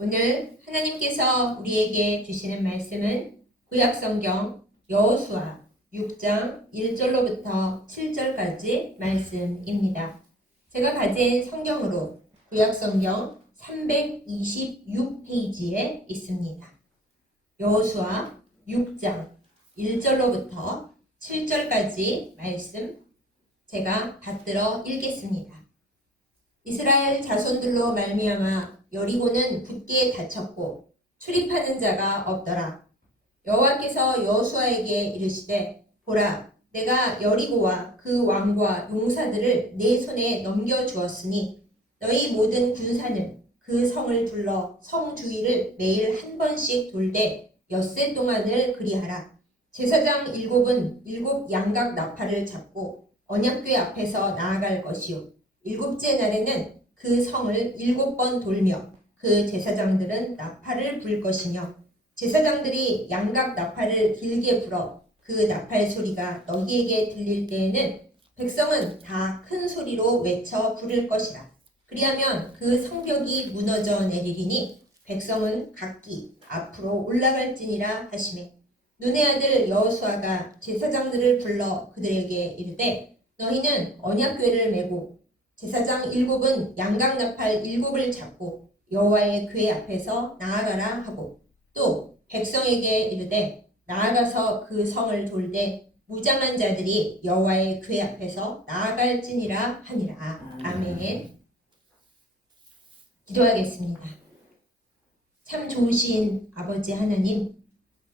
오늘 하나님께서 우리에게 주시는 말씀은 구약성경 여호수아 6장 1절로부터 7절까지 말씀입니다. 제가 가진 성경으로 구약성경 326페이지에 있습니다. 여호수아 6장 1절로부터 7절까지 말씀 제가 받들어 읽겠습니다. 이스라엘 자손들로 말미암아 여리고는 굳게 닫혔고 출입하는 자가 없더라. 여호와께서 여호수아에게 이르시되 보라, 내가 여리고와 그 왕과 용사들을 내 손에 넘겨주었으니 너희 모든 군사는 그 성을 둘러 성 주위를 매일 한 번씩 돌되 엿새 동안을 그리하라. 제사장 7은 7 양각 나팔을 잡고 언약궤 앞에서 나아갈 것이요 일곱째 날에는 그 성을 7번 돌며 그 제사장들은 나팔을 불 것이며 제사장들이 양각 나팔을 길게 불어 그 나팔 소리가 너희에게 들릴 때에는 백성은 다 큰 소리로 외쳐 부를 것이라. 그리하면 그 성벽이 무너져 내리리니 백성은 각기 앞으로 올라갈지니라 하시매 눈의 아들 여호수아가 제사장들을 불러 그들에게 이르되 너희는 언약궤를 메고 제사장 7은 양각 나팔 7을 잡고 여호와의 궤 앞에서 나아가라 하고 또 백성에게 이르되 나아가서 그 성을 돌되 무장한 자들이 여호와의 궤 앞에서 나아갈지니라 하니라. 아멘. 기도하겠습니다. 참 좋으신 아버지 하나님,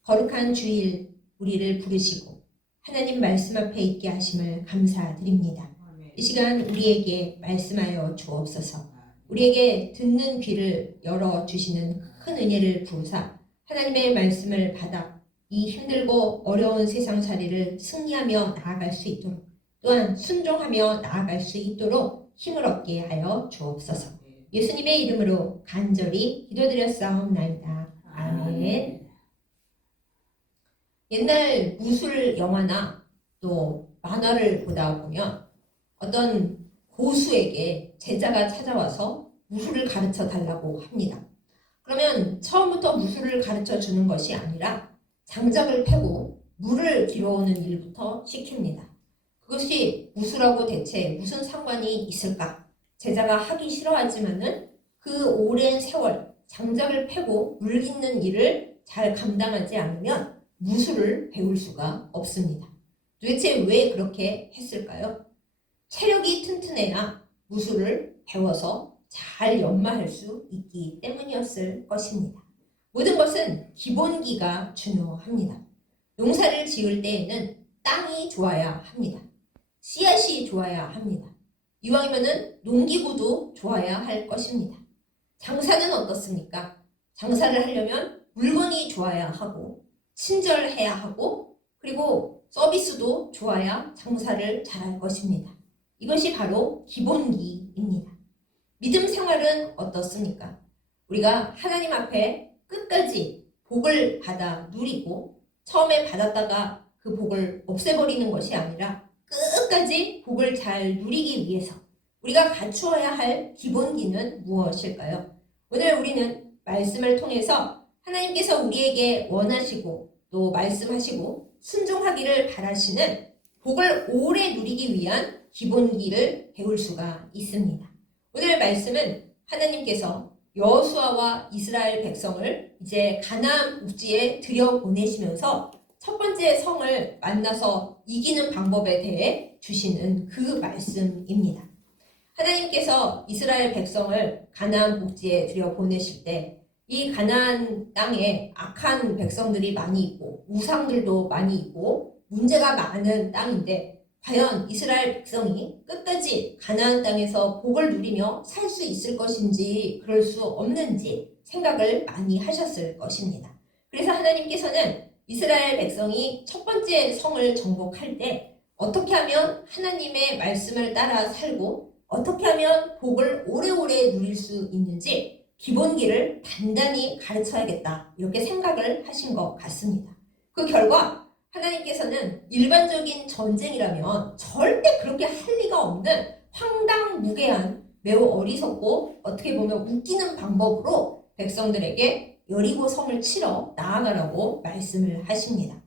거룩한 주일 우리를 부르시고 하나님 말씀 앞에 있게 하심을 감사드립니다. 이 시간 우리에게 말씀하여 주옵소서. 우리에게 듣는 귀를 열어주시는 큰 은혜를 부으사 하나님의 말씀을 받아 이 힘들고 어려운 세상살이를 승리하며 나아갈 수 있도록 또한 순종하며 나아갈 수 있도록 힘을 얻게 하여 주옵소서. 예수님의 이름으로 간절히 기도드렸사옵나이다. 아멘. 옛날 무술 영화나 또 만화를 보다 보면 어떤 고수에게 제자가 찾아와서 무술을 가르쳐 달라고 합니다. 그러면 처음부터 무술을 가르쳐 주는 것이 아니라 장작을 패고 물을 길어오는 일부터 시킵니다. 그것이 무술하고 대체 무슨 상관이 있을까? 제자가 하기 싫어하지만은 그 오랜 세월 장작을 패고 물 깃는 일을 잘 감당하지 않으면 무술을 배울 수가 없습니다. 도대체 왜 그렇게 했을까요? 체력이 튼튼해야 무술을 배워서 잘 연마할 수 있기 때문이었을 것입니다. 모든 것은 기본기가 중요합니다. 농사를 지을 때에는 땅이 좋아야 합니다. 씨앗이 좋아야 합니다. 이왕이면은 농기구도 좋아야 할 것입니다. 장사는 어떻습니까? 장사를 하려면 물건이 좋아야 하고 친절해야 하고 그리고 서비스도 좋아야 장사를 잘할 것입니다. 이것이 바로 기본기입니다. 믿음 생활은 어떻습니까? 우리가 하나님 앞에 끝까지 복을 받아 누리고 처음에 받았다가 그 복을 없애버리는 것이 아니라 끝까지 복을 잘 누리기 위해서 우리가 갖추어야 할 기본기는 무엇일까요? 오늘 우리는 말씀을 통해서 하나님께서 우리에게 원하시고 또 말씀하시고 순종하기를 바라시는 복을 오래 누리기 위한 기본기를 배울 수가 있습니다. 오늘 말씀은 하나님께서 여호수아와 이스라엘 백성을 이제 가나안 옥지에 들여보내시면서 첫 번째 성을 만나서 이기는 방법에 대해 주시는 그 말씀입니다. 하나님께서 이스라엘 백성을 가나안 옥지에 들여보내실 때 이 가나안 땅에 악한 백성들이 많이 있고 우상들도 많이 있고 문제가 많은 땅인데 과연 이스라엘 백성이 끝까지 가나안 땅에서 복을 누리며 살 수 있을 것인지 그럴 수 없는지 생각을 많이 하셨을 것입니다. 그래서 하나님께서는 이스라엘 백성이 첫 번째 성을 정복할 때 어떻게 하면 하나님의 말씀을 따라 살고 어떻게 하면 복을 오래오래 누릴 수 있는지 기본기를 단단히 가르쳐야겠다 이렇게 생각을 하신 것 같습니다. 그 결과 하나님께서는 일반적인 전쟁이라면 절대 그렇게 할 리가 없는 황당무계한 매우 어리석고 어떻게 보면 웃기는 방법으로 백성들에게 여리고 성을 치러 나아가라고 말씀을 하십니다.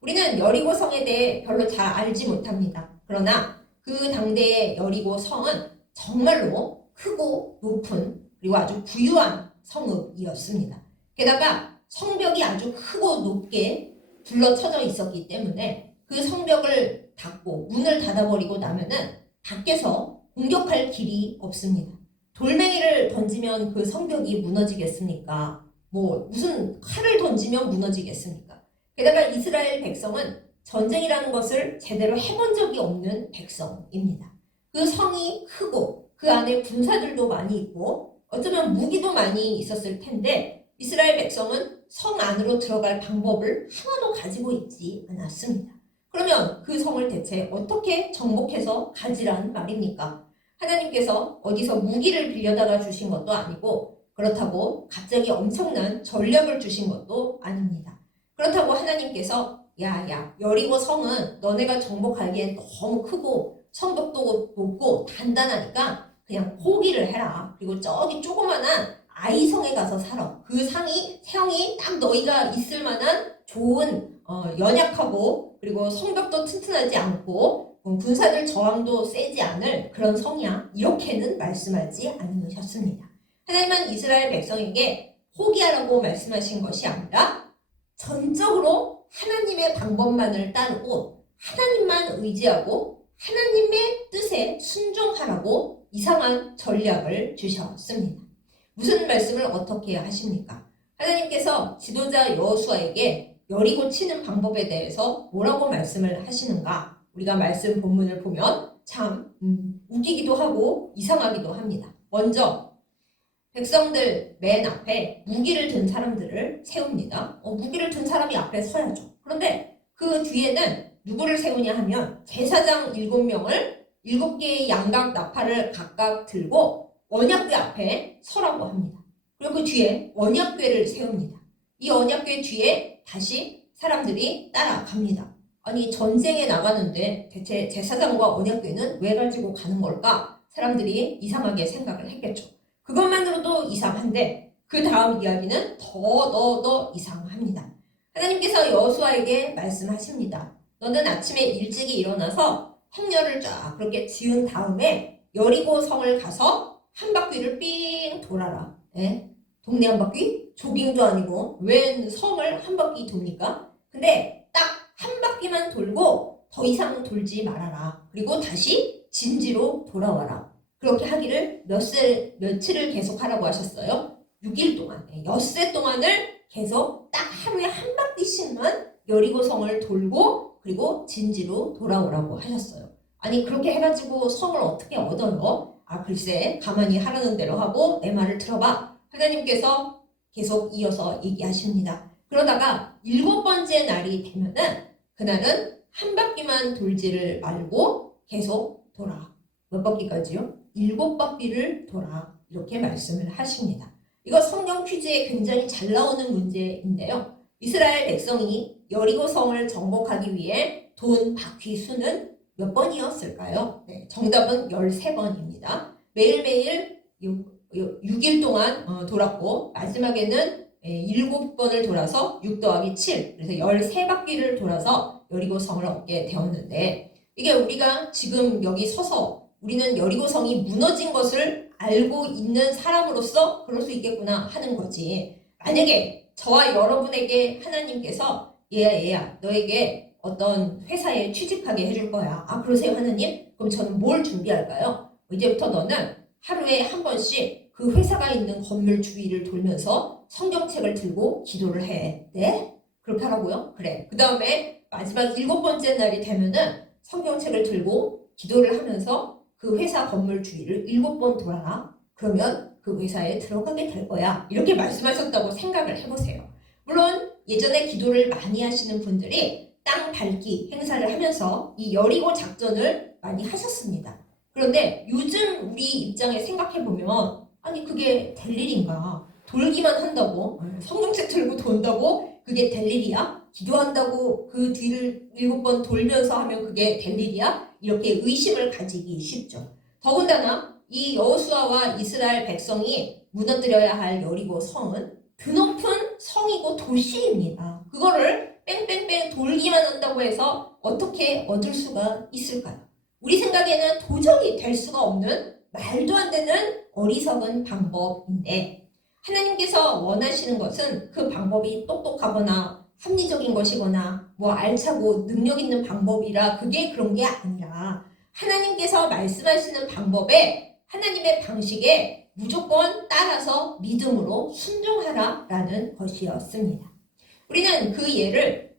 우리는 여리고 성에 대해 별로 잘 알지 못합니다. 그러나 그 당대의 여리고 성은 정말로 크고 높은 그리고 아주 부유한 성읍이었습니다. 게다가 성벽이 아주 크고 높게 둘러쳐져 있었기 때문에 그 성벽을 닫고 문을 닫아버리고 나면은 밖에서 공격할 길이 없습니다. 돌멩이를 던지면 그 성벽이 무너지겠습니까? 무슨 칼을 던지면 무너지겠습니까? 게다가 이스라엘 백성은 전쟁이라는 것을 제대로 해본 적이 없는 백성입니다. 그 성이 크고 그 안에 군사들도 많이 있고 어쩌면 무기도 많이 있었을 텐데 이스라엘 백성은 성 안으로 들어갈 방법을 하나도 가지고 있지 않았습니다. 그러면 그 성을 대체 어떻게 정복해서 가지란 말입니까? 하나님께서 어디서 무기를 빌려다가 주신 것도 아니고 그렇다고 갑자기 엄청난 전력을 주신 것도 아닙니다. 그렇다고 하나님께서 야 여리고 성은 너네가 정복하기엔 너무 크고 성벽도 높고 단단하니까 그냥 포기를 해라. 그리고 저기 조그만한 아이성에 가서 살아. 그 성이 딱 너희가 있을 만한 좋은 연약하고 그리고 성벽도 튼튼하지 않고 군사들 저항도 세지 않을 그런 성이야. 이렇게는 말씀하지 않으셨습니다. 하나님은 이스라엘 백성에게 포기하라고 말씀하신 것이 아니라 전적으로 하나님의 방법만을 따르고 하나님만 의지하고 하나님의 뜻에 순종하라고 이상한 전략을 주셨습니다. 무슨 말씀을 어떻게 하십니까? 하나님께서 지도자 여호수아에게 여리고 치는 방법에 대해서 뭐라고 말씀을 하시는가? 우리가 말씀 본문을 보면 참 웃기기도 하고 이상하기도 합니다. 먼저 백성들 맨 앞에 무기를 든 사람들을 세웁니다. 무기를 든 사람이 앞에 서야죠. 그런데 그 뒤에는 누구를 세우냐 하면 제사장 7명을 7개의 양각 나팔을 각각 들고 언약궤 앞에 서라고 합니다. 그리고 그 뒤에 언약궤를 세웁니다. 이 언약궤 뒤에 다시 사람들이 따라갑니다. 아니 전쟁에 나가는데 대체 제사장과 언약궤는 왜 가지고 가는 걸까? 사람들이 이상하게 생각을 했겠죠. 그것만으로도 이상한데 그 다음 이야기는 더 이상합니다. 하나님께서 여호수아에게 말씀하십니다. 너는 아침에 일찍이 일어나서 행렬을 쫙 그렇게 지은 다음에 여리고 성을 가서 한 바퀴를 삥 돌아라. 예? 동네 한 바퀴? 조깅도 아니고 웬 성을 한 바퀴 돕니까? 근데 딱 한 바퀴만 돌고 더 이상 돌지 말아라. 그리고 다시 진지로 돌아와라. 그렇게 하기를 며칠을 계속 하라고 하셨어요. 6일 동안, 엿새 동안을 계속 딱 하루에 한 바퀴씩만 여리고 성을 돌고 그리고 진지로 돌아오라고 하셨어요. 아니 그렇게 해가지고 성을 어떻게 얻어요? 글쎄 가만히 하라는 대로 하고 내 말을 들어봐. 하나님께서 계속 이어서 얘기하십니다. 그러다가 7번째 날이 되면은 그날은 한 바퀴만 돌지를 말고 계속 돌아. 몇 바퀴까지요? 7바퀴를 돌아. 이렇게 말씀을 하십니다. 이거 성경 퀴즈에 굉장히 잘 나오는 문제인데요. 이스라엘 백성이 여리고 성을 정복하기 위해 돈 바퀴 수는 몇 번이었을까요? 네, 정답은 13번입니다. 매일매일 6일 동안 돌았고 마지막에는 7번을 돌아서 6 더하기 7 그래서 13바퀴를 돌아서 여리고 성을 얻게 되었는데 이게 우리가 지금 여기 서서 우리는 여리고 성이 무너진 것을 알고 있는 사람으로서 그럴 수 있겠구나 하는 거지. 만약에 저와 여러분에게 하나님께서 얘야 너에게 어떤 회사에 취직하게 해줄 거야. 그러세요 하나님? 그럼 저는 뭘 준비할까요? 이제부터 너는 하루에 한 번씩 그 회사가 있는 건물 주위를 돌면서 성경책을 들고 기도를 해. 네? 그렇게 하라고요? 그래. 그 다음에 마지막 7번째 날이 되면은 성경책을 들고 기도를 하면서 그 회사 건물 주위를 7번 돌아라. 그러면 그 회사에 들어가게 될 거야. 이렇게 말씀하셨다고 생각을 해보세요. 물론 예전에 기도를 많이 하시는 분들이 땅 밟기 행사를 하면서 이 여리고 작전을 많이 하셨습니다. 그런데 요즘 우리 입장에 생각해보면 아니 그게 될 일인가? 돌기만 한다고 성경책 들고 돈다고 그게 될 일이야? 기도한다고 그 뒤를 7번 돌면서 하면 그게 될 일이야? 이렇게 의심을 가지기 쉽죠. 더군다나 이 여호수아와 이스라엘 백성이 무너뜨려야 할 여리고 성은 드높은 성이고 도시입니다. 그거를 뺑뺑뺑 돌기만 한다고 해서 어떻게 얻을 수가 있을까요? 우리 생각에는 도저히 될 수가 없는 말도 안 되는 어리석은 방법인데 하나님께서 원하시는 것은 그 방법이 똑똑하거나 합리적인 것이거나 뭐 알차고 능력 있는 방법이라 그게 그런 게 아니라 하나님께서 말씀하시는 방법에 하나님의 방식에 무조건 따라서 믿음으로 순종하라라는 것이었습니다. 우리는 그 예를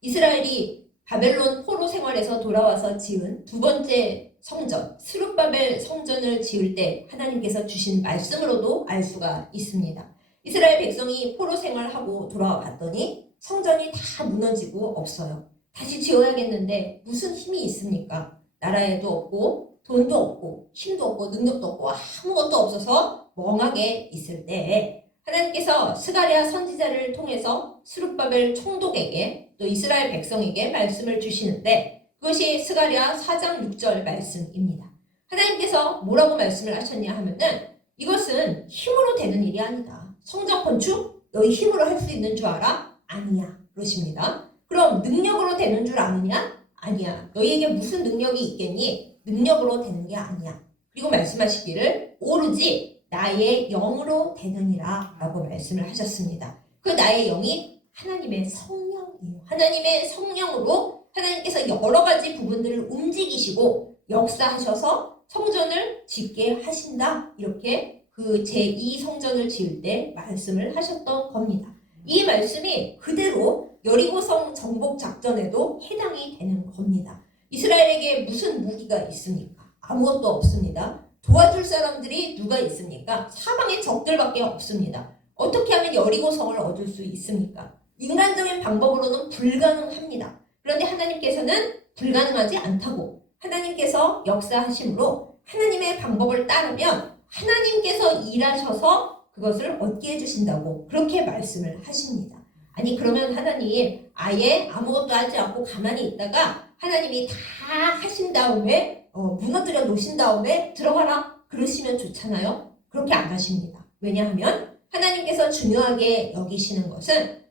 이스라엘이 바벨론 포로 생활에서 돌아와서 지은 두 번째 성전, 스룹바벨 성전을 지을 때 하나님께서 주신 말씀으로도 알 수가 있습니다. 이스라엘 백성이 포로 생활하고 돌아와 봤더니 성전이 다 무너지고 없어요. 다시 지어야겠는데 무슨 힘이 있습니까? 나라에도 없고 돈도 없고 힘도 없고 능력도 없고 아무것도 없어서 멍하게 있을 때 하나님께서 스가랴 선지자를 통해서 스룹바벨 총독에게 또 이스라엘 백성에게 말씀을 주시는데 그것이 스가랴 4장 6절 말씀입니다. 하나님께서 뭐라고 말씀을 하셨냐 하면은 이것은 힘으로 되는 일이 아니다. 성전 건축 너희 힘으로 할 수 있는 줄 알아? 아니야. 그러십니다. 그럼 능력으로 되는 줄 아느냐? 아니야. 너희에게 무슨 능력이 있겠니? 능력으로 되는 게 아니야. 그리고 말씀하시기를 오로지 나의 영으로 되느니라 라고 말씀을 하셨습니다. 그 나의 영이 하나님의 성령이에요. 하나님의 성령으로 하나님께서 여러 가지 부분들을 움직이시고 역사하셔서 성전을 짓게 하신다. 이렇게 그 제2성전을 지을 때 말씀을 하셨던 겁니다. 이 말씀이 그대로 여리고성 정복 작전에도 해당이 되는 겁니다. 이스라엘에게 무슨 무기가 있습니까? 아무것도 없습니다. 도와줄 사람들이 누가 있습니까? 사방에 적들밖에 없습니다. 어떻게 하면 여리고성을 얻을 수 있습니까? 인간적인 방법으로는 불가능합니다. 그런데 하나님께서는 불가능하지 않다고 하나님께서 역사하심으로 하나님의 방법을 따르면 하나님께서 일하셔서 그것을 얻게 해주신다고 그렇게 말씀을 하십니다. 아니 그러면 하나님 아예 아무것도 하지 않고 가만히 있다가 하나님이 다 하신 다음에 무너뜨려 놓으신 다음에 들어가라 그러시면 좋잖아요. 그렇게 안 하십니다. 왜냐하면 하나님께서 중요하게 여기시는 것은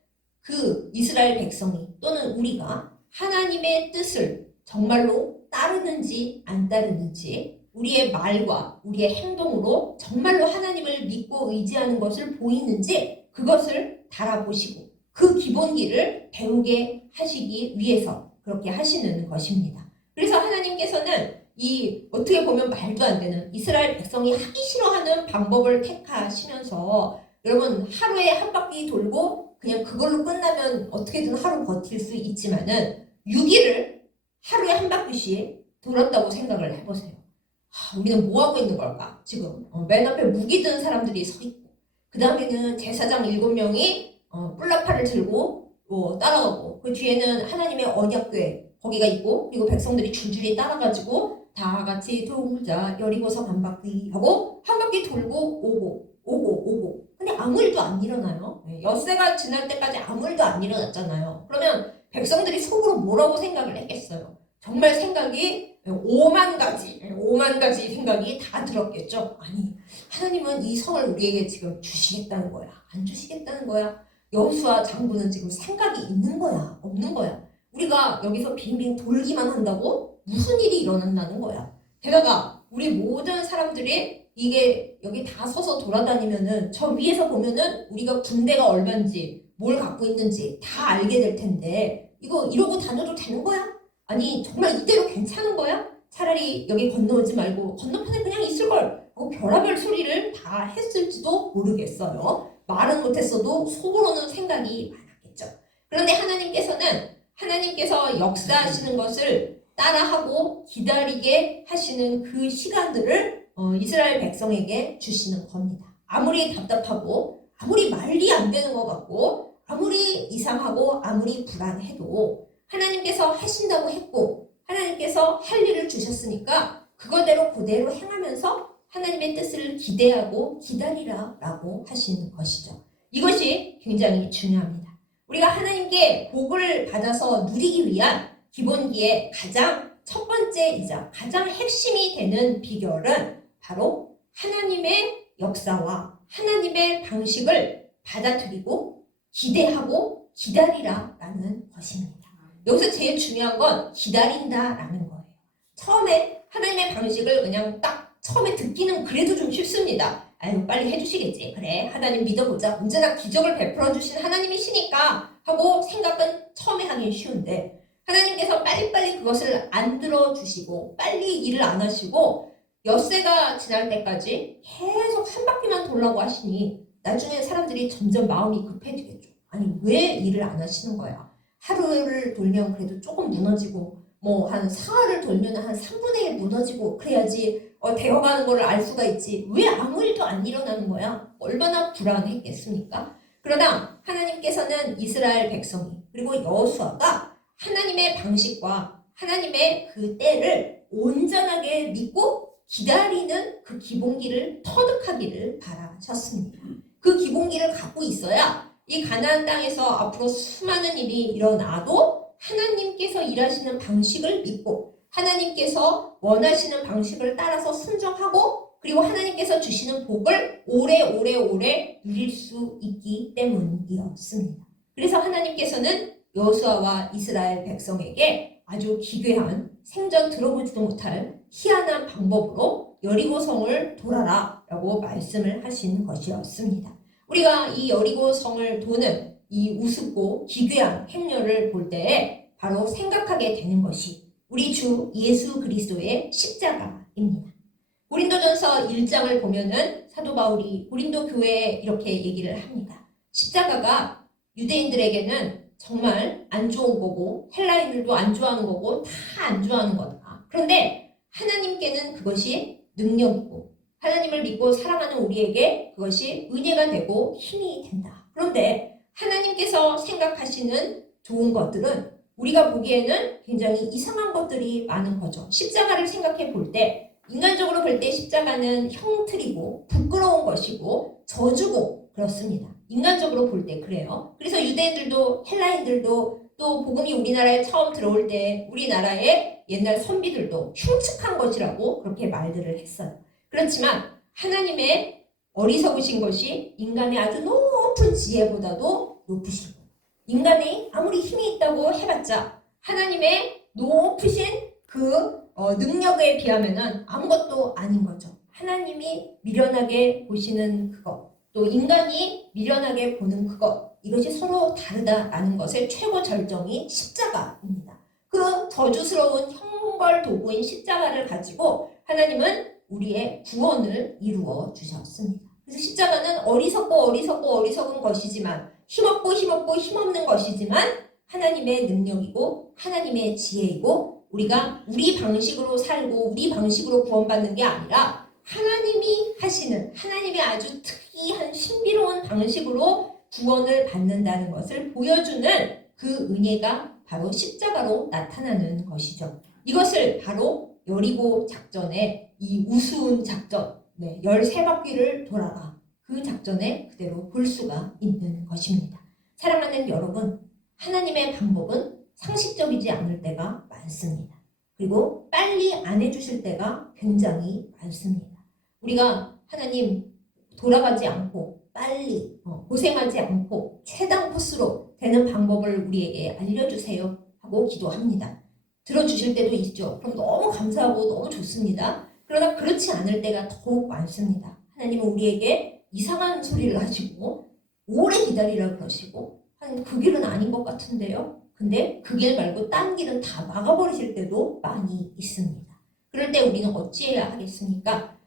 그 이스라엘 백성이 또는 우리가 하나님의 뜻을 정말로 따르는지 안 따르는지 우리의 말과 우리의 행동으로 정말로 하나님을 믿고 의지하는 것을 보이는지 그것을 달아보시고 그 기본기를 배우게 하시기 위해서 그렇게 하시는 것입니다. 그래서 하나님께서는 이 어떻게 보면 말도 안 되는 이스라엘 백성이 하기 싫어하는 방법을 택하시면서 여러분 하루에 한 바퀴 돌고 그냥 그걸로 끝나면 어떻게든 하루 버틸 수 있지만은 6일을 하루에 한 바퀴씩 돌았다고 생각을 해보세요. 우리는 뭐 하고 있는 걸까? 지금 맨 앞에 무기 든 사람들이 서 있고 그 다음에는 제사장 7명이 뿔나팔을 들고 따라가고 그 뒤에는 하나님의 언약궤 거기가 있고 그리고 백성들이 줄줄이 따라가지고 다 같이 돌자 여리고성 한 바퀴 하고 한 바퀴 돌고 오고 근데 아무 일도 안 일어나요. 엿새가 지날 때까지 아무 일도 안 일어났잖아요. 그러면 백성들이 속으로 뭐라고 생각을 했겠어요? 정말 생각이 5만 가지 생각이 다 들었겠죠. 아니 하나님은 이 성을 우리에게 지금 주시겠다는 거야? 안 주시겠다는 거야? 여호수아 장군은 지금 생각이 있는 거야? 없는 거야? 우리가 여기서 빙빙 돌기만 한다고 무슨 일이 일어난다는 거야? 게다가 우리 모든 사람들이 이게 여기 다 서서 돌아다니면은 저 위에서 보면은 우리가 군대가 얼마인지 뭘 갖고 있는지 다 알게 될 텐데 이거 이러고 다녀도 되는 거야? 아니 정말 이대로 괜찮은 거야? 차라리 여기 건너오지 말고 건너편에 그냥 있을걸 별의별 소리를 다 했을지도 모르겠어요. 말은 못했어도 속으로는 생각이 많았겠죠. 그런데 하나님께서 역사하시는 것을 따라하고 기다리게 하시는 그 시간들을 이스라엘 백성에게 주시는 겁니다. 아무리 답답하고 아무리 말이 안 되는 것 같고 아무리 이상하고 아무리 불안해도 하나님께서 하신다고 했고 하나님께서 할 일을 주셨으니까 그거대로 그대로 행하면서 하나님의 뜻을 기대하고 기다리라 라고 하시는 것이죠. 이것이 굉장히 중요합니다. 우리가 하나님께 복을 받아서 누리기 위한 기본기의 가장 첫 번째이자 가장 핵심이 되는 비결은 바로 하나님의 역사와 하나님의 방식을 받아들이고 기대하고 기다리라라는 것입니다. 여기서 제일 중요한 건 기다린다라는 거예요. 처음에 하나님의 방식을 그냥 딱 처음에 듣기는 그래도 좀 쉽습니다. 아유, 빨리 해주시겠지. 그래, 하나님 믿어보자. 언제나 기적을 베풀어 주신 하나님이시니까 하고 생각은 처음에 하긴 쉬운데, 하나님께서 빨리빨리 그것을 안 들어주시고 빨리 일을 안 하시고 엿새가 지날 때까지 계속 한 바퀴만 돌라고 하시니 나중에 사람들이 점점 마음이 급해지겠죠. 아니, 왜 일을 안 하시는 거야? 하루를 돌면 그래도 조금 무너지고 뭐 한 사흘을 돌면 한 3분의 1 무너지고 그래야지 되어가는 거를 알 수가 있지. 왜 아무 일도 안 일어나는 거야? 얼마나 불안했겠습니까? 그러나 하나님께서는 이스라엘 백성이 그리고 여호수아가 하나님의 방식과 하나님의 그 때를 온전하게 믿고 기다리는 그 기본기를 터득하기를 바라셨습니다. 그 기본기를 갖고 있어야 이 가나안 땅에서 앞으로 수많은 일이 일어나도 하나님께서 일하시는 방식을 믿고 하나님께서 원하시는 방식을 따라서 순종하고 그리고 하나님께서 주시는 복을 오래오래 누릴 수 있기 때문이었습니다. 그래서 하나님께서는 여호수아와 이스라엘 백성에게 아주 기괴한 생전 들어보지도 못할 희한한 방법으로 여리고성을 돌아라 라고 말씀을 하신 것이었습니다. 우리가 이 여리고성을 도는 이 우습고 기괴한 행렬을 볼 때에 바로 생각하게 되는 것이 우리 주 예수 그리스도의 십자가입니다. 고린도전서 1장을 보면은 사도 바울이 고린도 교회에 이렇게 얘기를 합니다. 십자가가 유대인들에게는 정말 안 좋은 거고 헬라인들도 안 좋아하는 거고 다 안 좋아하는 거다. 그런데 하나님께는 그것이 능력이고 하나님을 믿고 사랑하는 우리에게 그것이 은혜가 되고 힘이 된다. 그런데 하나님께서 생각하시는 좋은 것들은 우리가 보기에는 굉장히 이상한 것들이 많은 거죠. 십자가를 생각해 볼 때 인간적으로 볼 때 십자가는 형틀이고 부끄러운 것이고 저주고 그렇습니다. 인간적으로 볼 때 그래요. 그래서 유대인들도 헬라인들도 또 복음이 우리나라에 처음 들어올 때 우리나라의 옛날 선비들도 흉측한 것이라고 그렇게 말들을 했어요. 그렇지만 하나님의 어리석으신 것이 인간의 아주 높은 지혜보다도 높으시고 인간이 아무리 힘이 있다고 해봤자 하나님의 높으신 그 능력에 비하면은 아무것도 아닌 거죠. 하나님이 미련하게 보시는 그것, 또 인간이 미련하게 보는 그것, 이것이 서로 다르다라는 것의 최고 절정이 십자가입니다. 그런 저주스러운 형벌 도구인 십자가를 가지고 하나님은 우리의 구원을 이루어 주셨습니다. 그래서 십자가는 어리석은 것이지만 힘없고 힘없는 것이지만 하나님의 능력이고 하나님의 지혜이고 우리가 우리 방식으로 살고 우리 방식으로 구원받는 게 아니라 하나님이 하시는 하나님의 아주 특이한 신비로운 방식으로 구원을 받는다는 것을 보여주는 그 은혜가 바로 십자가로 나타나는 것이죠. 이것을 바로 여리고 작전의 이 우스운 작전, 13바퀴를 돌아라. 그 작전에 그대로 볼 수가 있는 것입니다. 사랑하는 여러분, 하나님의 방법은 상식적이지 않을 때가 많습니다. 그리고 빨리 안 해주실 때가 굉장히 많습니다. 우리가 하나님 돌아가지 않고 빨리 고생하지 않고 최단 코스로 되는 방법을 우리에게 알려주세요 하고 기도합니다. 들어주실 때도 있죠. 그럼 너무 감사하고 너무 좋습니다. 그러나 그렇지 않을 때가 더욱 많습니다. 하나님은 우리에게 이상한 소리를 하시고 오래 기다리라 그러시고 그 길은 아닌 것 같은데요. 근데 그 길 말고 딴 길은 다 막아버리실 때도 많이 있습니다. 그럴 때 우리는 어찌해야 하겠습니까?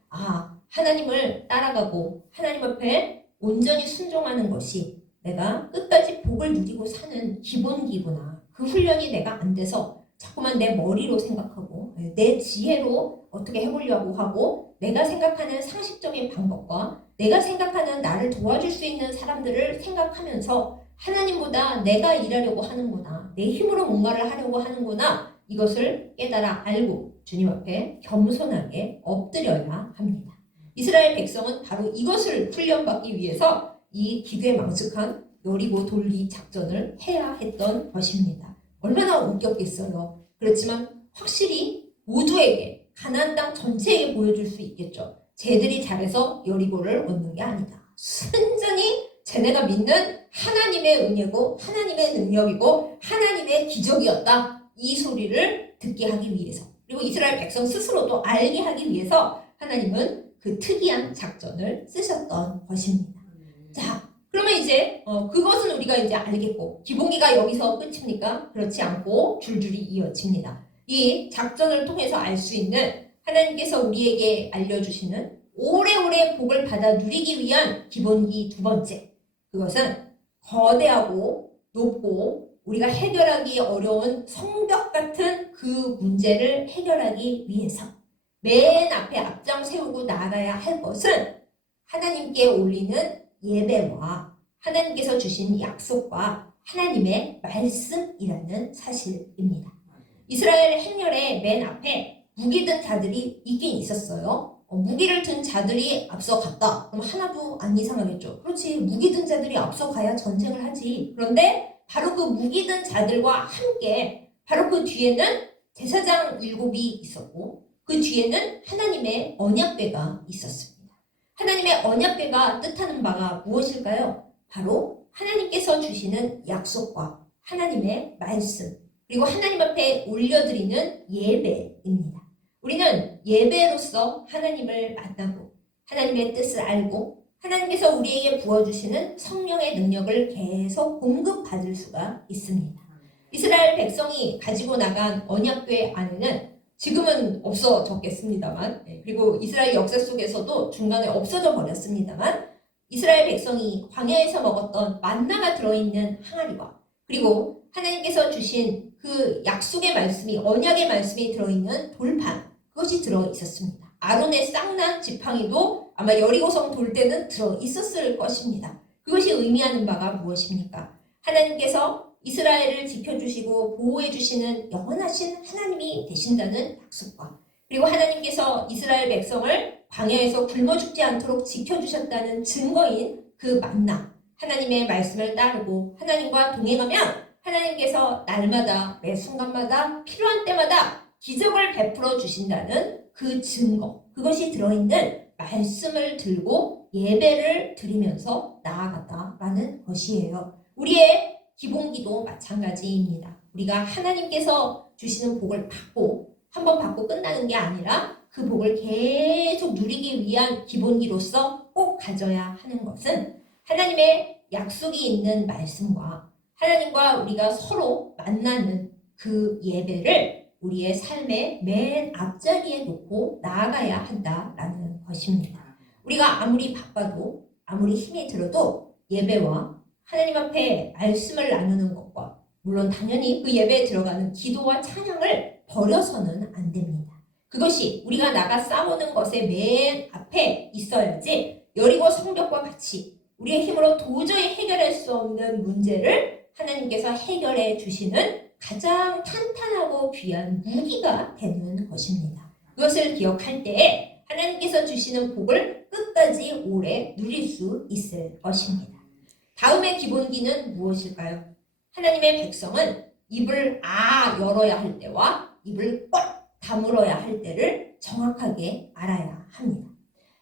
하나님을 따라가고 하나님 앞에 온전히 순종하는 것이 내가 끝까지 복을 누리고 사는 기본기구나. 그 훈련이 내가 안 돼서 자꾸만 내 머리로 생각하고 내 지혜로 어떻게 해보려고 하고 내가 생각하는 상식적인 방법과 내가 생각하는 나를 도와줄 수 있는 사람들을 생각하면서 하나님보다 내가 일하려고 하는구나. 내 힘으로 뭔가를 하려고 하는구나. 이것을 깨달아 알고 주님 앞에 겸손하게 엎드려야 합니다. 이스라엘 백성은 바로 이것을 훈련받기 위해서 이 기괴망측한 여리고 돌기 작전을 해야 했던 것입니다. 얼마나 웃겼겠어요. 그렇지만 확실히 모두에게 가나안 땅 전체에게 보여줄 수 있겠죠. 쟤들이 잘해서 여리고를 얻는 게 아니다. 순전히 쟤네가 믿는 하나님의 은혜고 하나님의 능력이고 하나님의 기적이었다. 이 소리를 듣게 하기 위해서, 그리고 이스라엘 백성 스스로도 알게 하기 위해서 하나님은 그 특이한 작전을 쓰셨던 것입니다. 자, 그러면 이제 그것은 우리가 이제 알겠고, 기본기가 여기서 끝입니까? 그렇지 않고 줄줄이 이어집니다. 이 작전을 통해서 알 수 있는 하나님께서 우리에게 알려주시는 오래오래 복을 받아 누리기 위한 기본기 두 번째, 그것은 거대하고 높고 우리가 해결하기 어려운 성벽 같은 그 문제를 해결하기 위해서 맨 앞에 앞장 세우고 나가야 할 것은 하나님께 올리는 예배와 하나님께서 주신 약속과 하나님의 말씀이라는 사실입니다. 이스라엘 행렬의 맨 앞에 무기 든 자들이 있긴 있었어요. 무기를 든 자들이 앞서갔다. 그럼 하나도 안 이상하겠죠. 그렇지, 무기 든 자들이 앞서가야 전쟁을 하지. 그런데 바로 그 무기 든 자들과 함께 바로 그 뒤에는 제사장 7이 있었고, 그 뒤에는 하나님의 언약궤가 있었습니다. 하나님의 언약궤가 뜻하는 바가 무엇일까요? 바로 하나님께서 주시는 약속과 하나님의 말씀, 그리고 하나님 앞에 올려드리는 예배입니다. 우리는 예배로서 하나님을 만나고 하나님의 뜻을 알고 하나님께서 우리에게 부어주시는 성령의 능력을 계속 공급받을 수가 있습니다. 이스라엘 백성이 가지고 나간 언약궤 안에는 지금은 없어졌겠습니다만, 그리고 이스라엘 역사 속에서도 중간에 없어져 버렸습니다만, 이스라엘 백성이 광야에서 먹었던 만나가 들어있는 항아리와 그리고 하나님께서 주신 그 약속의 말씀이, 언약의 말씀이 들어있는 돌판, 그것이 들어있었습니다. 아론의 쌍난 지팡이도 아마 여리고성 돌 때는 들어있었을 것입니다. 그것이 의미하는 바가 무엇입니까? 하나님께서 이스라엘을 지켜주시고 보호해주시는 영원하신 하나님이 되신다는 약속과, 그리고 하나님께서 이스라엘 백성을 광야에서 굶어 죽지 않도록 지켜주셨다는 증거인 그 만나, 하나님의 말씀을 따르고 하나님과 동행하면 하나님께서 날마다 매 순간마다 필요한 때마다 기적을 베풀어 주신다는 그 증거, 그것이 들어있는 말씀을 들고 예배를 드리면서 나아갔다라는 것이에요. 우리의 기본기도 마찬가지입니다. 우리가 하나님께서 주시는 복을 받고 한번 받고 끝나는 게 아니라 그 복을 계속 누리기 위한 기본기로서 꼭 가져야 하는 것은 하나님의 약속이 있는 말씀과 하나님과 우리가 서로 만나는 그 예배를 우리의 삶의 맨 앞자리에 놓고 나아가야 한다라는 것입니다. 우리가 아무리 바빠도 아무리 힘이 들어도 예배와 하나님 앞에 말씀을 나누는 것과 물론 당연히 그 예배에 들어가는 기도와 찬양을 버려서는 안 됩니다. 그것이 우리가 나가 싸우는 것의 맨 앞에 있어야지 여리고 성벽과 같이 우리의 힘으로 도저히 해결할 수 없는 문제를 하나님께서 해결해 주시는 가장 탄탄하고 귀한 무기가 되는 것입니다. 그것을 기억할 때에 하나님께서 주시는 복을 끝까지 오래 누릴 수 있을 것입니다. 다음의 기본기는 무엇일까요? 하나님의 백성은 입을 열어야 할 때와 입을 꽉 다물어야 할 때를 정확하게 알아야 합니다.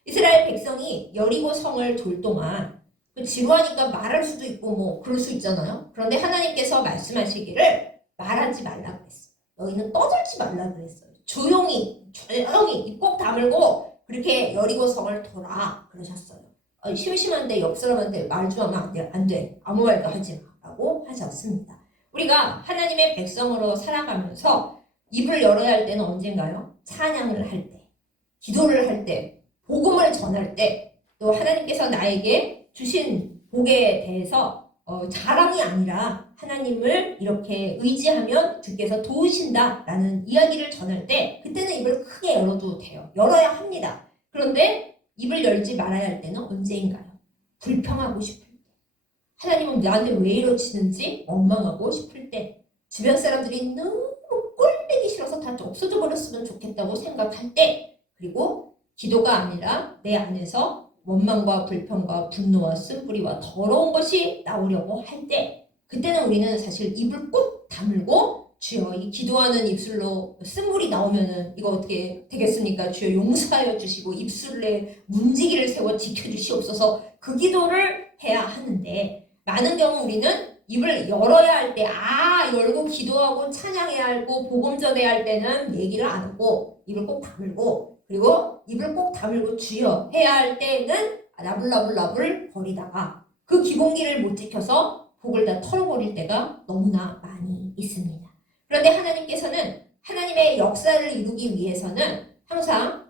이스라엘 백성이 여리고 성을 돌 동안 지루하니까 말할 수도 있고 뭐 그럴 수 있잖아요. 그런데 하나님께서 말씀하시기를 말하지 말라 그랬어요. 너희는 떠들지 말라 그랬어요. 조용히 입 꼭 다물고 그렇게 여리고 성을 돌아 그러셨어요. 심심한데 옆 사람한테 말 좀 하면 안 돼. 아무 말도 하지 마라고 하셨습니다. 우리가 하나님의 백성으로 살아가면서 입을 열어야 할 때는 언젠가요? 찬양을 할 때, 기도를 할 때, 복음을 전할 때, 또 하나님께서 나에게 주신 복에 대해서 자랑이 아니라 하나님을 이렇게 의지하면 주께서 도우신다라는 이야기를 전할 때 그때는 입을 크게 열어도 돼요. 열어야 합니다. 그런데 입을 열지 말아야 할 때는 언제인가요? 불평하고 싶을 때, 하나님은 나한테 왜 이러시는지 원망하고 싶을 때, 주변 사람들이 너무 꼴보기 싫어서 다 없어져 버렸으면 좋겠다고 생각할 때, 그리고 기도가 아니라 내 안에서 원망과 불평과 분노와 쓴뿌리와 더러운 것이 나오려고 할 때, 그때는 우리는 사실 입을 꼭 다물고 주여, 이 기도하는 입술로 쓴물이 나오면은 이거 어떻게 되겠습니까? 주여, 용서하여 주시고 입술에 문지기를 세워 지켜주시옵소서. 그 기도를 해야 하는데, 많은 경우 우리는 입을 열어야 할 때, 열고 기도하고 찬양해야 하고 복음 전해야 할 때는 얘기를 안 하고 입을 꼭 다물고, 그리고 입을 꼭 다물고 주여 해야 할 때는 나불나불나불 거리다가 그 기본기를 못 지켜서 복을 다 털어버릴 때가 너무나 많이 있습니다. 그런데 하나님께서는 하나님의 역사를 이루기 위해서는 항상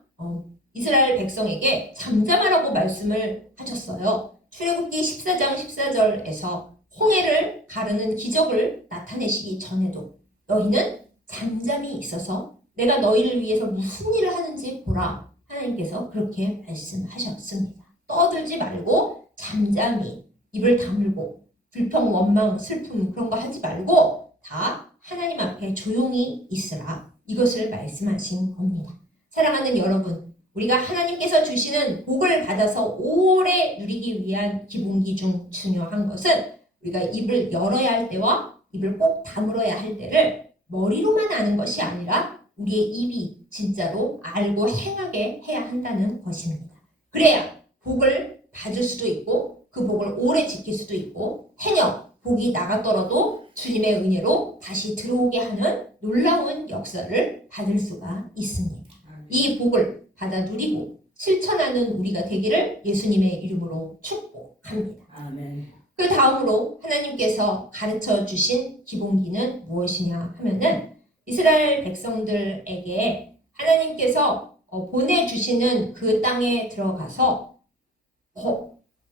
이스라엘 백성에게 잠잠하라고 말씀을 하셨어요. 출애굽기 14장 14절에서 홍해를 가르는 기적을 나타내시기 전에도 너희는 잠잠히 있어서 내가 너희를 위해서 무슨 일을 하는지 보라. 하나님께서 그렇게 말씀하셨습니다. 떠들지 말고 잠잠히 입을 다물고 불평, 원망, 슬픔 그런 거 하지 말고 다 하나님 앞에 조용히 있으라. 이것을 말씀하신 겁니다. 사랑하는 여러분, 우리가 하나님께서 주시는 복을 받아서 오래 누리기 위한 기본기 중 중요한 것은 우리가 입을 열어야 할 때와 입을 꼭 다물어야 할 때를 머리로만 아는 것이 아니라 우리의 입이 진짜로 알고 행하게 해야 한다는 것입니다. 그래야 복을 받을 수도 있고 그 복을 오래 지킬 수도 있고 행여 복이 나갔더라도 주님의 은혜로 다시 들어오게 하는 놀라운 역사를 받을 수가 있습니다. 이 복을 받아 누리고 실천하는 우리가 되기를 예수님의 이름으로 축복합니다. 아멘. 그 다음으로 하나님께서 가르쳐 주신 기본기는 무엇이냐 하면은 이스라엘 백성들에게 하나님께서 보내주시는 그 땅에 들어가서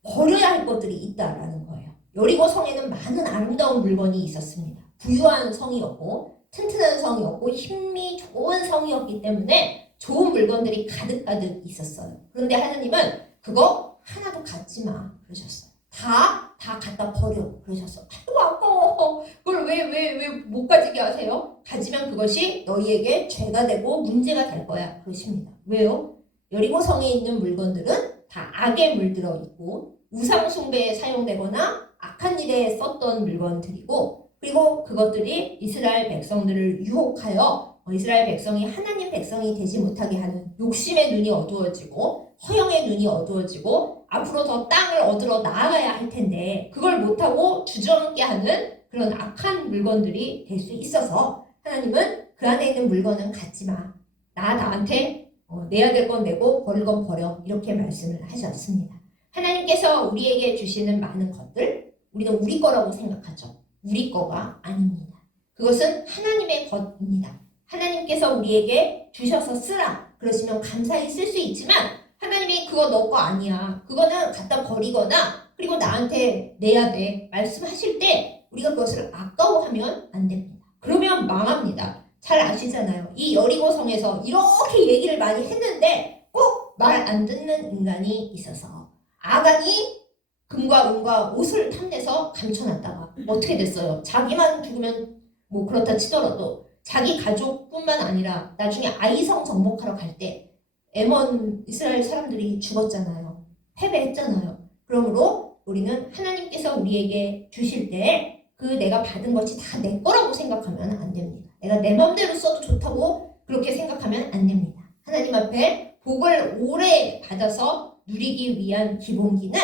버려야 할 것들이 있다라는 거예요. 여리고 성에는 많은 아름다운 물건이 있었습니다. 부유한 성이었고 튼튼한 성이었고 힘이 좋은 성이었기 때문에 좋은 물건들이 가득가득 있었어요. 그런데 하나님은 그거 하나도 갖지 마 그러셨어요. 다 갖다 버려 그러셨어. 아이고 아까워. 그걸 왜 못 가지게 하세요? 가지면 그것이 너희에게 죄가 되고 문제가 될 거야 그러십니다. 왜요? 여리고 성에 있는 물건들은 다 악에 물들어 있고 우상 숭배에 사용되거나 악한 일에 썼던 물건들이고, 그리고 그것들이 이스라엘 백성들을 유혹하여 이스라엘 백성이 하나님 백성이 되지 못하게 하는 욕심의 눈이 어두워지고 허영의 눈이 어두워지고 앞으로 더 땅을 얻으러 나아가야 할 텐데 그걸 못하고 주저앉게 하는 그런 악한 물건들이 될 수 있어서 하나님은 그 안에 있는 물건은 갖지 마. 나한테 내야 될 건 내고 버릴 건 버려. 이렇게 말씀을 하셨습니다. 하나님께서 우리에게 주시는 많은 것들 우리는 우리 거라고 생각하죠. 우리 거가 아닙니다. 그것은 하나님의 것입니다. 하나님께서 우리에게 주셔서 쓰라 그러시면 감사히 쓸 수 있지만 하나님이 그거 너 거 아니야. 그거는 갖다 버리거나 그리고 나한테 내야 돼. 말씀하실 때 우리가 그것을 아까워하면 안 됩니다. 그러면 망합니다. 잘 아시잖아요. 이 여리고 성에서 이렇게 얘기를 많이 했는데 꼭 말 안 듣는 인간이 있어서 아간이 금과 은과 옷을 탐내서 감춰놨다가 어떻게 됐어요? 자기만 죽으면 뭐 그렇다 치더라도 자기 가족뿐만 아니라 나중에 아이성 정복하러 갈 때 에몬 이스라엘 사람들이 죽었잖아요. 패배했잖아요. 그러므로 우리는 하나님께서 우리에게 주실 때 그 내가 받은 것이 다 내 거라고 생각하면 안 됩니다. 내가 내 마음대로 써도 좋다고 그렇게 생각하면 안 됩니다. 하나님 앞에 복을 오래 받아서 누리기 위한 기본기는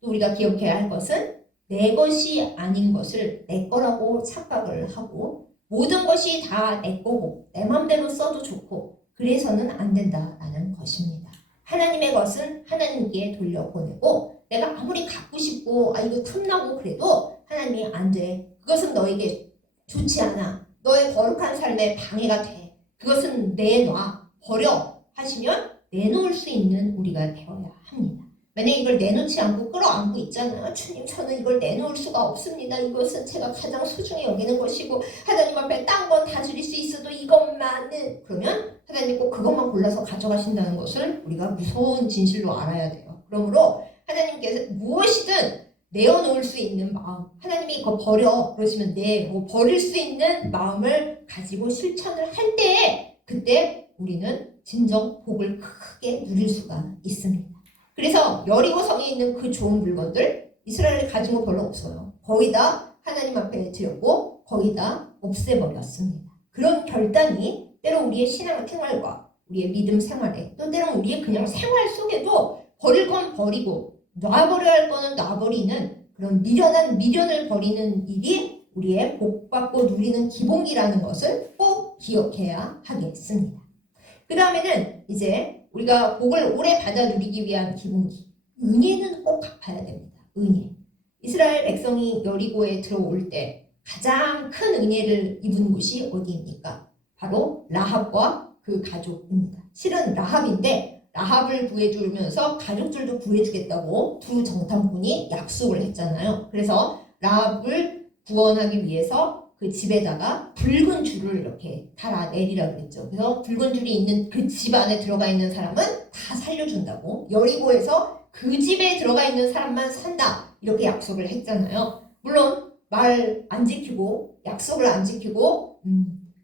또 우리가 기억해야 할 것은 내 것이 아닌 것을 내 거라고 착각을 하고 모든 것이 다 내 거고 내 마음대로 써도 좋고 그래서는 안 된다라는 것입니다. 하나님의 것은 하나님께 돌려보내고 내가 아무리 갖고 싶고 이거 탐나고 그래도 하나님이 안 돼. 그것은 너에게 좋지 않아. 너의 거룩한 삶에 방해가 돼. 그것은 내놔. 버려. 하시면 내놓을 수 있는 우리가 되어야 합니다. 만약 이걸 내놓지 않고 끌어안고 있잖아요. 주님 저는 이걸 내놓을 수가 없습니다. 이것은 제가 가장 소중히 여기는 것이고 하나님 앞에 딴 건 다 드릴 수 있어도 이것만은 그러면 하나님 꼭 그것만 골라서 가져가신다는 것을 우리가 무서운 진실로 알아야 돼요. 그러므로 하나님께서 무엇이든 내어놓을 수 있는 마음 하나님이 그거 버려 그러시면 버릴 수 있는 마음을 가지고 실천을 할 때에 그때 우리는 진정 복을 크게 누릴 수가 있습니다. 그래서 여리고 성에 있는 그 좋은 물건들 이스라엘이 가진 거 별로 없어요. 거의 다 하나님 앞에 드렸고 거의 다 없애버렸습니다. 그런 결단이 때로 우리의 신앙 생활과 우리의 믿음 생활에 또 때로는 우리의 그냥 생활 속에도 버릴 건 버리고 놔버려야 할 거는 놔버리는 그런 미련을 버리는 일이 우리의 복받고 누리는 기본기라는 것을 꼭 기억해야 하겠습니다. 그 다음에는 이제 우리가 복을 오래 받아 누리기 위한 기본기, 은혜는 꼭 갚아야 됩니다. 은혜. 이스라엘 백성이 여리고에 들어올 때 가장 큰 은혜를 입은 곳이 어디입니까? 바로 라합과 그 가족입니다. 실은 라합인데 라합을 구해주면서 가족들도 구해주겠다고 두 정탐꾼이 약속을 했잖아요. 그래서 라합을 구원하기 위해서 그 집에다가 붉은 줄을 이렇게 달아내리라 그랬죠. 그래서 붉은 줄이 있는 그 집 안에 들어가 있는 사람은 다 살려준다고, 여리고에서 그 집에 들어가 있는 사람만 산다 이렇게 약속을 했잖아요. 물론 말 안 지키고 약속을 안 지키고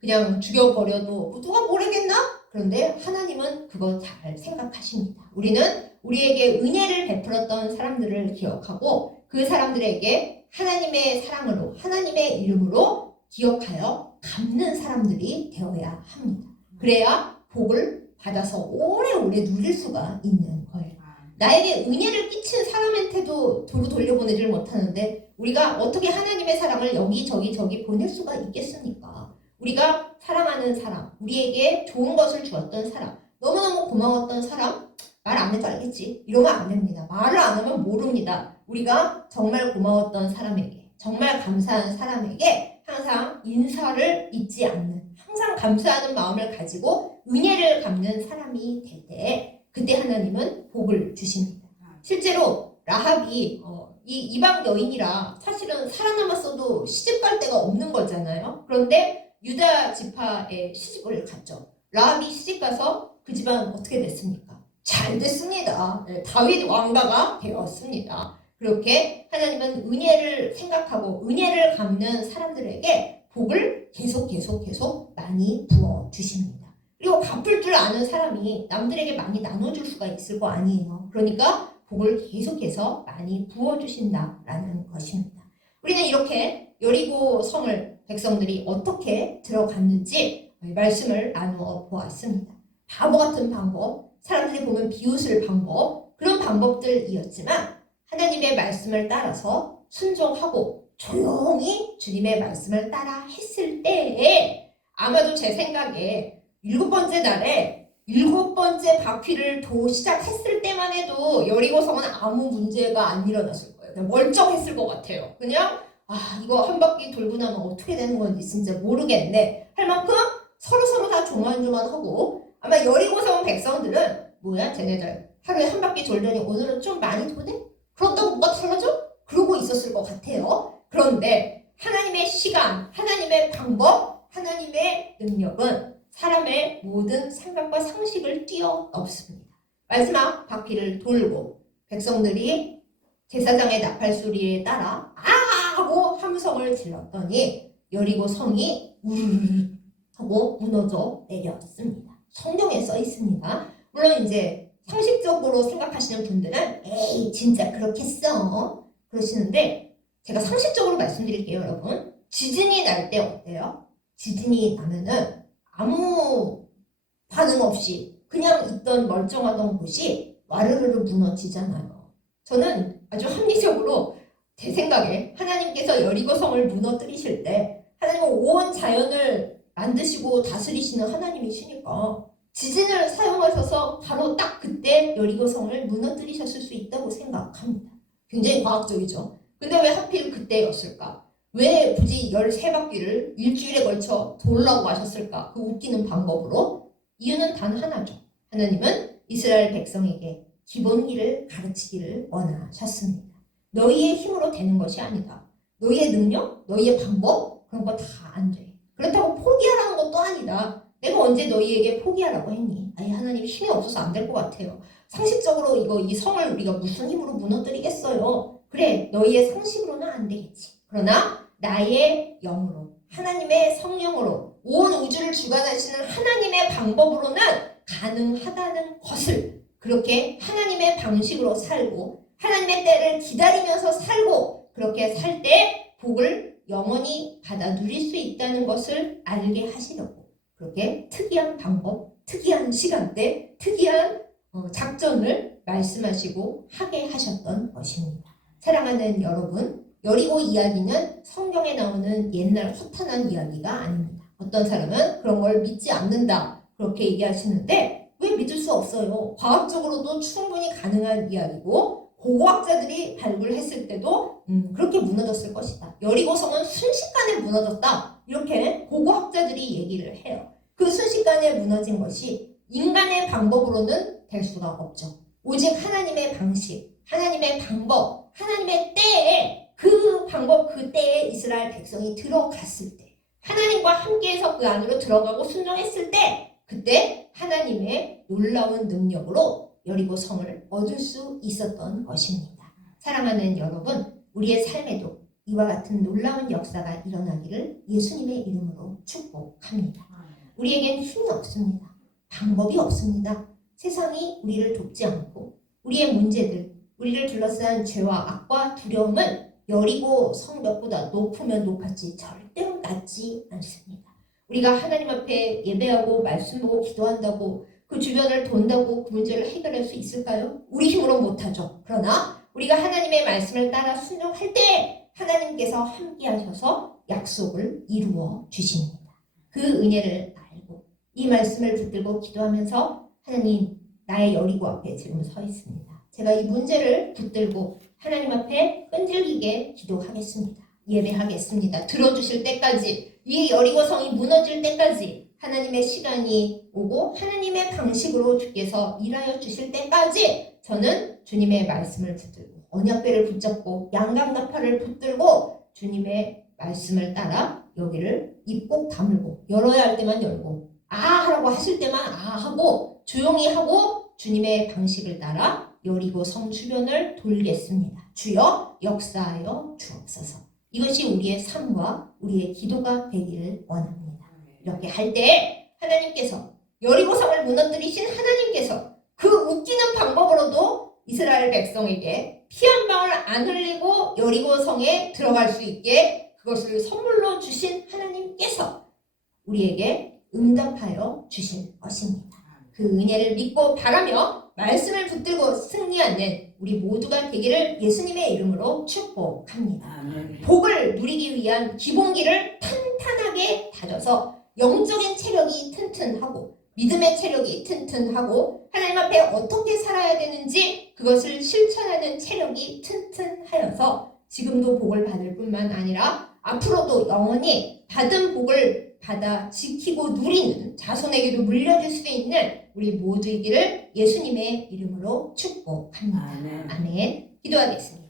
그냥 죽여버려도 누가 모르겠나? 그런데 하나님은 그거 잘 생각하십니다. 우리는 우리에게 은혜를 베풀었던 사람들을 기억하고 그 사람들에게 하나님의 사랑으로 하나님의 이름으로 기억하여 갚는 사람들이 되어야 합니다. 그래야 복을 받아서 오래오래 누릴 수가 있는 거예요. 나에게 은혜를 끼친 사람한테도 도로 돌려보내지를 못하는데 우리가 어떻게 하나님의 사랑을 여기저기 보낼 수가 있겠습니까? 우리가 사랑하는 사람, 우리에게 좋은 것을 주었던 사람, 너무너무 고마웠던 사람, 말 안 해도 알겠지? 이러면 안 됩니다. 말을 안 하면 모릅니다. 우리가 정말 고마웠던 사람에게, 정말 감사한 사람에게 항상 인사를 잊지 않는, 항상 감사하는 마음을 가지고 은혜를 갚는 사람이 될 때 그때 하나님은 복을 주십니다. 실제로 라합이 이 이방 여인이라 사실은 살아남았어도 시집 갈 데가 없는 거잖아요. 그런데 유다 지파에 시집을 갔죠. 라합이 시집 가서 그 집안 어떻게 됐습니까? 잘 됐습니다. 네, 다윗 왕가가 되었습니다. 그렇게 하나님은 은혜를 생각하고 은혜를 갚는 사람들에게 복을 계속 많이 부어주십니다. 그리고 갚을 줄 아는 사람이 남들에게 많이 나눠줄 수가 있을 거 아니에요. 그러니까 복을 계속해서 많이 부어주신다라는 것입니다. 우리는 이렇게 여리고 성을 백성들이 어떻게 들어갔는지 말씀을 나누어 보았습니다. 바보 같은 방법, 사람들이 보면 비웃을 방법, 그런 방법들이었지만 하나님의 말씀을 따라서 순종하고 조용히 주님의 말씀을 따라 했을 때에 아마도 제 생각에 7번째 날에 7번째 바퀴를 시작했을 때만 해도 여리고성은 아무 문제가 안 일어났을 거예요. 그냥 멀쩡했을 것 같아요. 그냥 이거 한 바퀴 돌고 나면 어떻게 되는 건지 진짜 모르겠네 할 만큼 서로 다 조만조만하고 아마 여리고성 백성들은 뭐야 쟤네들 하루에 한 바퀴 돌더니 오늘은 좀 많이 도네? 그런다고 뭐가 달라져? 그러고 있었을 것 같아요. 그런데 하나님의 시간, 하나님의 방법, 하나님의 능력은 사람의 모든 생각과 상식을 뛰어넘습니다. 마지막 바퀴를 돌고 백성들이 제사장의 나팔 소리에 따라 하고 함성을 질렀더니 여리고 성이 우르르 하고 무너져 내렸습니다. 성경에 써 있습니다. 물론 이제 상식적으로 생각하시는 분들은 에이 진짜 그렇겠어 그러시는데 제가 상식적으로 말씀드릴게요. 여러분, 지진이 날 때 어때요? 지진이 나면은 아무 반응 없이 그냥 있던 멀쩡하던 곳이 와르르르 무너지잖아요. 저는 아주 합리적으로 제 생각에 하나님께서 여리고성을 무너뜨리실 때 하나님은 온 자연을 만드시고 다스리시는 하나님이시니까 지진을 사용하셔서 바로 딱 그때 여리고성을 무너뜨리셨을 수 있다고 생각합니다. 굉장히 과학적이죠. 근데 왜 하필 그때였을까? 왜 굳이 13바퀴를 일주일에 걸쳐 돌라고 하셨을까? 그 웃기는 방법으로. 이유는 단 하나죠. 하나님은 이스라엘 백성에게 기본기를 가르치기를 원하셨습니다. 너희의 힘으로 되는 것이 아니다. 너희의 능력, 너희의 방법 그런 거 다 안 돼. 그렇다고 포기하라는 것도 아니다. 내가 언제 너희에게 포기하라고 했니? 아니 하나님 힘이 없어서 안 될 것 같아요. 상식적으로 이 성을 우리가 무슨 힘으로 무너뜨리겠어요. 그래 너희의 상식으로는 안 되겠지. 그러나 나의 영으로 하나님의 성령으로 온 우주를 주관하시는 하나님의 방법으로는 가능하다는 것을 그렇게 하나님의 방식으로 살고 하나님의 때를 기다리면서 살고 그렇게 살 때 복을 영원히 받아 누릴 수 있다는 것을 알게 하시려고 그렇게 특이한 방법, 특이한 시간대, 특이한 작전을 말씀하시고 하게 하셨던 것입니다. 사랑하는 여러분, 여리고 이야기는 성경에 나오는 옛날 허탄한 이야기가 아닙니다. 어떤 사람은 그런 걸 믿지 않는다 그렇게 얘기하시는데 왜 믿을 수 없어요? 과학적으로도 충분히 가능한 이야기고 고고학자들이 발굴했을 때도 그렇게 무너졌을 것이다. 여리고성은 순식간에 무너졌다. 이렇게 고고학자들이 얘기를 해요. 그 순식간에 무너진 것이 인간의 방법으로는 될 수가 없죠. 오직 하나님의 방식, 하나님의 방법, 하나님의 때에 그 방법, 그 때에 이스라엘 백성이 들어갔을 때 하나님과 함께해서 그 안으로 들어가고 순종했을 때 그때 하나님의 놀라운 능력으로 여리고 성을 얻을 수 있었던 것입니다. 사랑하는 여러분, 우리의 삶에도 이와 같은 놀라운 역사가 일어나기를 예수님의 이름으로 축복합니다. 우리에겐 힘이 없습니다. 방법이 없습니다. 세상이 우리를 돕지 않고 우리의 문제들, 우리를 둘러싼 죄와 악과 두려움은 여리고 성벽보다 높으면 높았지 절대로 낮지 않습니다. 우리가 하나님 앞에 예배하고 말씀 보고 기도한다고 그 주변을 돈다고 그 문제를 해결할 수 있을까요? 우리 힘으로 못하죠. 그러나 우리가 하나님의 말씀을 따라 순종할 때 하나님께서 함께 하셔서 약속을 이루어 주십니다. 그 은혜를 알고 이 말씀을 붙들고 기도하면서 하나님, 나의 여리고 앞에 지금 서 있습니다. 제가 이 문제를 붙들고 하나님 앞에 끈질기게 기도하겠습니다. 예배하겠습니다. 들어주실 때까지, 이 여리고성이 무너질 때까지 하나님의 시간이 오고 하나님의 방식으로 주께서 일하여 주실 때까지 저는 주님의 말씀을 붙들고 언약궤를 붙잡고 양강나팔을 붙들고 주님의 말씀을 따라 여기를 입 꼭 다물고 열어야 할 때만 열고 아 하라고 하실 때만 아 하고 조용히 하고 주님의 방식을 따라 여리고 성 주변을 돌겠습니다. 주여 역사하여 주옵소서. 이것이 우리의 삶과 우리의 기도가 되기를 원합니다. 이렇게 할 때 하나님께서 여리고 성을 무너뜨리신 하나님께서 그 웃기는 방법으로도 이스라엘 백성에게 피 한 방울 안 흘리고 여리고 성에 들어갈 수 있게 그것을 선물로 주신 하나님께서 우리에게 응답하여 주실 것입니다. 그 은혜를 믿고 바라며 말씀을 붙들고 승리하는 우리 모두가 되기를 예수님의 이름으로 축복합니다. 복을 누리기 위한 기본기를 탄탄하게 다져서 영적인 체력이 튼튼하고 믿음의 체력이 튼튼하고 하나님 앞에 어떻게 살아야 되는지 그것을 실천하는 체력이 튼튼하여서 지금도 복을 받을 뿐만 아니라 앞으로도 영원히 받은 복을 받아 지키고 누리는 자손에게도 물려줄 수 있는 우리 모두이기를 예수님의 이름으로 축복합니다. 아멘. 기도하겠습니다.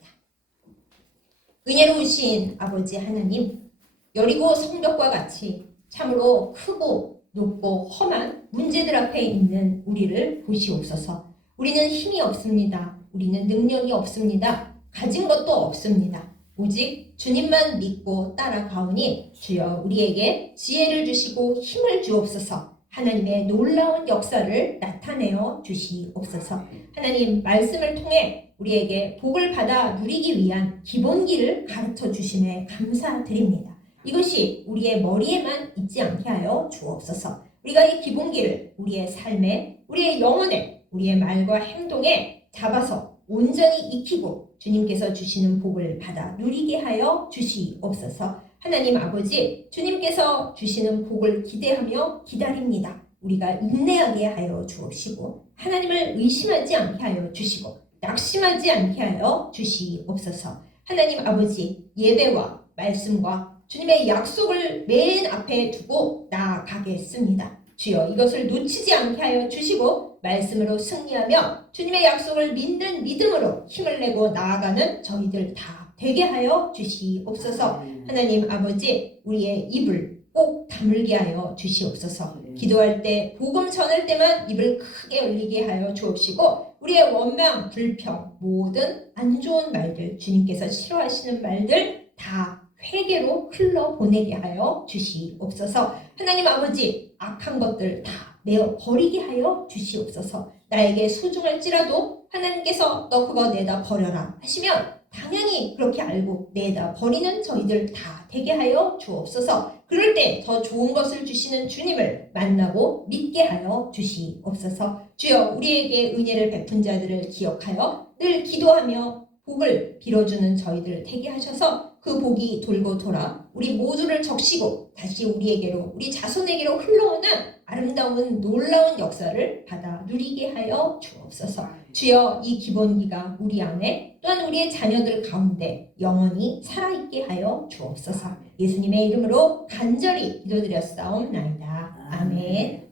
은혜로우신 아버지 하나님, 여리고 성벽과 같이 참으로 크고 높고 험한 문제들 앞에 있는 우리를 보시옵소서. 우리는 힘이 없습니다. 우리는 능력이 없습니다. 가진 것도 없습니다. 오직 주님만 믿고 따라가오니 주여 우리에게 지혜를 주시고 힘을 주옵소서. 하나님의 놀라운 역사를 나타내어 주시옵소서. 하나님 말씀을 통해 우리에게 복을 받아 누리기 위한 기본기를 가르쳐 주심에 감사드립니다. 이것이 우리의 머리에만 있지 않게 하여 주옵소서. 우리가 이 기본기를 우리의 삶에, 우리의 영혼에, 우리의 말과 행동에 잡아서 온전히 익히고 주님께서 주시는 복을 받아 누리게 하여 주시옵소서. 하나님 아버지, 주님께서 주시는 복을 기대하며 기다립니다. 우리가 인내하게 하여 주옵시고 하나님을 의심하지 않게 하여 주시고 낙심하지 않게 하여 주시옵소서. 하나님 아버지, 예배와 말씀과 주님의 약속을 맨 앞에 두고 나아가겠습니다. 주여 이것을 놓치지 않게 하여 주시고 말씀으로 승리하며 주님의 약속을 믿는 믿음으로 힘을 내고 나아가는 저희들 다 되게 하여 주시옵소서. 하나님 아버지, 우리의 입을 꼭 다물게 하여 주시옵소서. 기도할 때 복음 전할 때만 입을 크게 열리게 하여 주옵시고 우리의 원망, 불평, 모든 안 좋은 말들, 주님께서 싫어하시는 말들 다 회개로 흘러보내게 하여 주시옵소서. 하나님 아버지, 악한 것들 다 내어 버리게 하여 주시옵소서. 나에게 소중할지라도 하나님께서 너 그거 내다 버려라 하시면 당연히 그렇게 알고 내다 버리는 저희들 다 되게 하여 주옵소서. 그럴 때 더 좋은 것을 주시는 주님을 만나고 믿게 하여 주시옵소서. 주여, 우리에게 은혜를 베푼 자들을 기억하여 늘 기도하며 복을 빌어주는 저희들 되게 하셔서 그 복이 돌고 돌아 우리 모두를 적시고 다시 우리에게로, 우리 자손에게로 흘러오는 아름다운 놀라운 역사를 받아 누리게 하여 주옵소서. 주여, 이 기본기가 우리 안에 또한 우리의 자녀들 가운데 영원히 살아있게 하여 주옵소서. 예수님의 이름으로 간절히 기도드렸사옵나이다. 아멘.